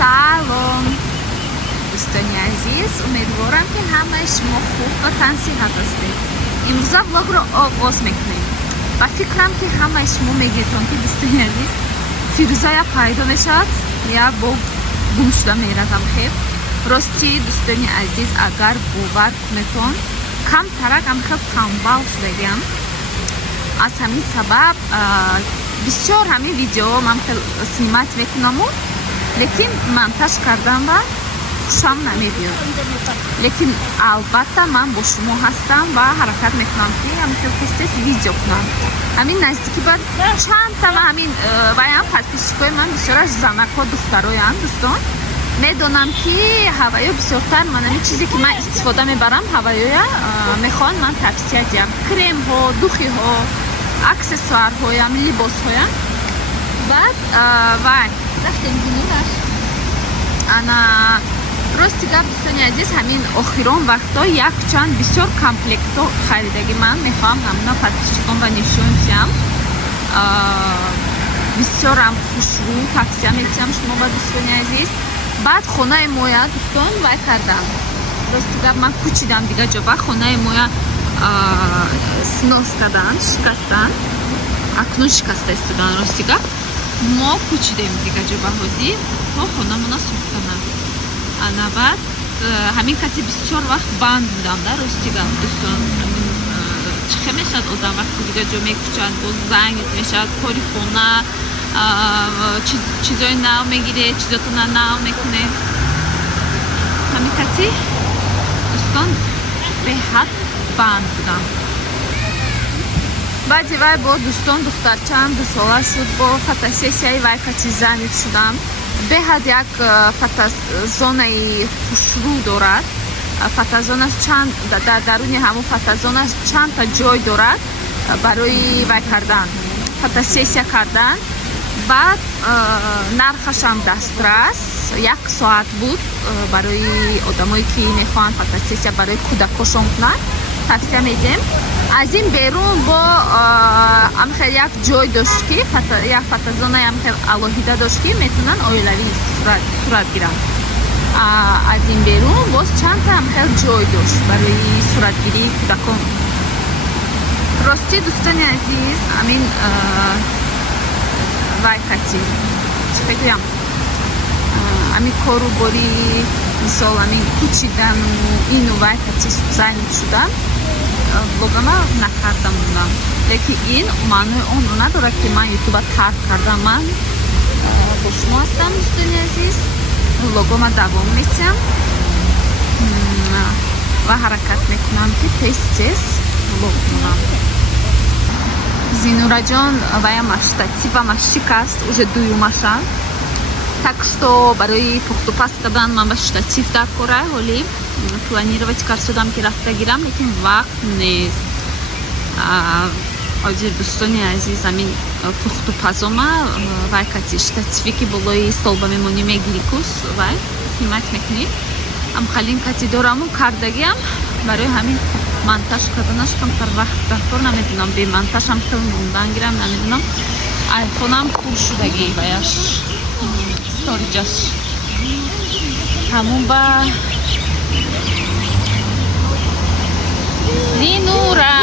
سلام دوستان عزیز، امیدوارم که همه شما خوب و تنصیحات هستید. امروز ولاگ رو آغاز میکنیم و فکرم که همه شما میگیتون که دوستان عزیز فیروزه یا پیدا میشد یا با گم شده میرزم. خیر راستی دوستان عزیز اگر باور میکن کم ترک هم خیلی تنبال شدیم، از همین سبب بسیار همین ویدیو من خیلی سنیمت میکنم لیکن монтаж کردم و خوشم نمیاد. لیکن البته من با شما هستم و حرکت میکنم که همین تست ویدیو کنم. همین نزدیکی بعد چند تا و همین و هم подписчикای من بسیارش زنک و دخترایند دوستان. میدونم که هوایی بسیارتر من همین چیزی که من استفاده میبرم هوایی میخوان من توصیه دیم. کرم ها، دوخی ها، اکسسوار های، همین لباس های. بعد وای رفتیم گینیمش انا راستی گپ دوستان عزیز همین آخران وقتا یک چند بسیار کمپلکت ها خریدگی من میخوام همنا подписчикам و نشون دیم. بسیار هم خوشرو توصیه میکنم شما با دوستان عزیز. بعد خونه مویا دوستان وای کردم راستی گپ من کوچیدم دیگه جا خونه مویا снос کردن شکستن اکنون شکسته استودن راستی گپ ما کوچیدیم دیگه جا بهازی تا خونه مونه سوختنم. انا بعد همین کسی بسیار وقت بند بودم در راستی گپ دوستان. چخه میشد آدم وقتی دیگه جا میکوچند باز زنگ میشد کاری خونه چیزای نو میگیره چیزاتون نو میکنه. همین کسی دوستان به حد بند بودم. بعد وای با دوستان دخترچم 2 ساله شد با فوتوسسیای وای کسی زنگ شدم. به حد یک فوتوزونه خوشرو دارد. فوتوزونش چند در درون همون فوتوزونش چند تا جای دارد برای وای کردن فوتوسسیا کردن. بعد نرخش هم دسترس 1 ساعت بود برای آدمایی که میخوان فوتوسسیا برای کودکاشون کنن توصیه میدیم. از این بیرون با هم خیلی یک جای داشت که یک فوتوزونه هم خیلی الهیده داشت که میتونن اویلوی صورت گیرن. از این بیرون باز چند تا هم خیلی جای داشت برای صورتگیری کودکان. راستی دوستان عزیز همین وای کتی چه بگویم همین کارو باری مثال همین کوچیدن و اینو وای کتی زنگ شدن بلوگما نکردم بودم. لیکن این معنی اون رو نداره که من یوتیوب ترک کردم. من با شما هستم دوستان عزیز بلوگما دوام میتیم و حرکت میکنم که تست بلوگ کنم. Зинура джон вая штатива шикаст уже дуюмашан. Так что барои пухтупас кардан ман ба штатив дар кора ҳоли планировать кардам ки рафта гирам лекин вақт нест. ҳозир дӯстони азиз ҳамин пухтупазома вай кати штативи ки болои столба мемонӣ мегирӣ кус вай ҳимат мекунӣ ам халин кати дораму кардагиам барои ҳамин монтаж карданаш камтар вақт даркор намедунам. бе монтаж ҳам хел мондан гирам намедунам. iPhone-ам пуршудагӣ баяш сториҷас ҳамун ба Зинура